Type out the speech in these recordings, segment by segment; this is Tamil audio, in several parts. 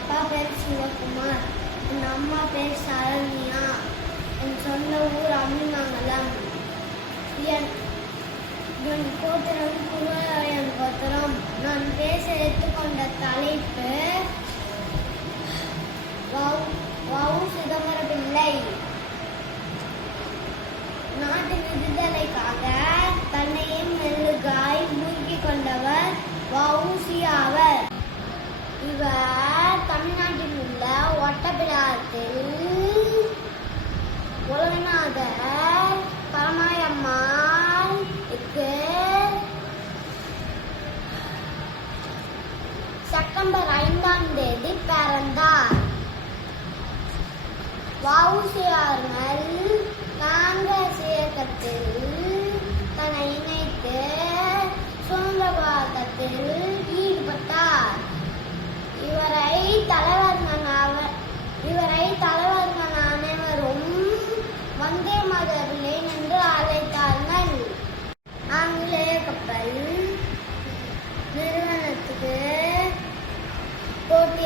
அப்பா பேர் சிவகுமார் என் அம்மா பேர் சரண்யா என் சொந்த ஊர் அம்மிமங்கலம் என் என் கோத்திரம் குமரன் கோத்திரம். நான் பேச எடுத்துக்கொண்ட தலைப்பு வவு சிதம்பர பிள்ளை நாட்டு விடுதலைக்காக தன்னையும் மெல்லுகாய் மூழ்கி கொண்டவர் வவுசி ஆவர் இவர் ஒட்டப்பிடாரத்தில் உலகநாதர் பரமாயம்மாளுக்கு செப்டம்பர் ஐந்தாம் தேதி பிறந்தார். வவுசியார்கள் காங்கிரஸ் இயக்கத்தில்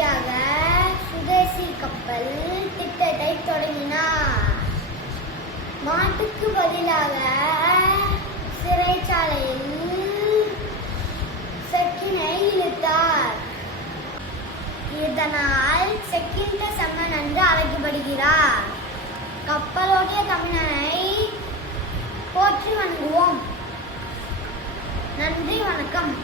போட்டியாக சுதேசி கப்பல் திட்டத்தை தொடங்கினார். மாட்டுக்கு பதிலாக சிறைச்சாலையில் செக்கினை இழுத்தார். இதனால் செக்கின்ற சம்மன் என்று அழைக்கப்படுகிறார். கப்பலோட்டிய தமிழனை போற்றி வணங்குவோம். நன்றி வணக்கம்.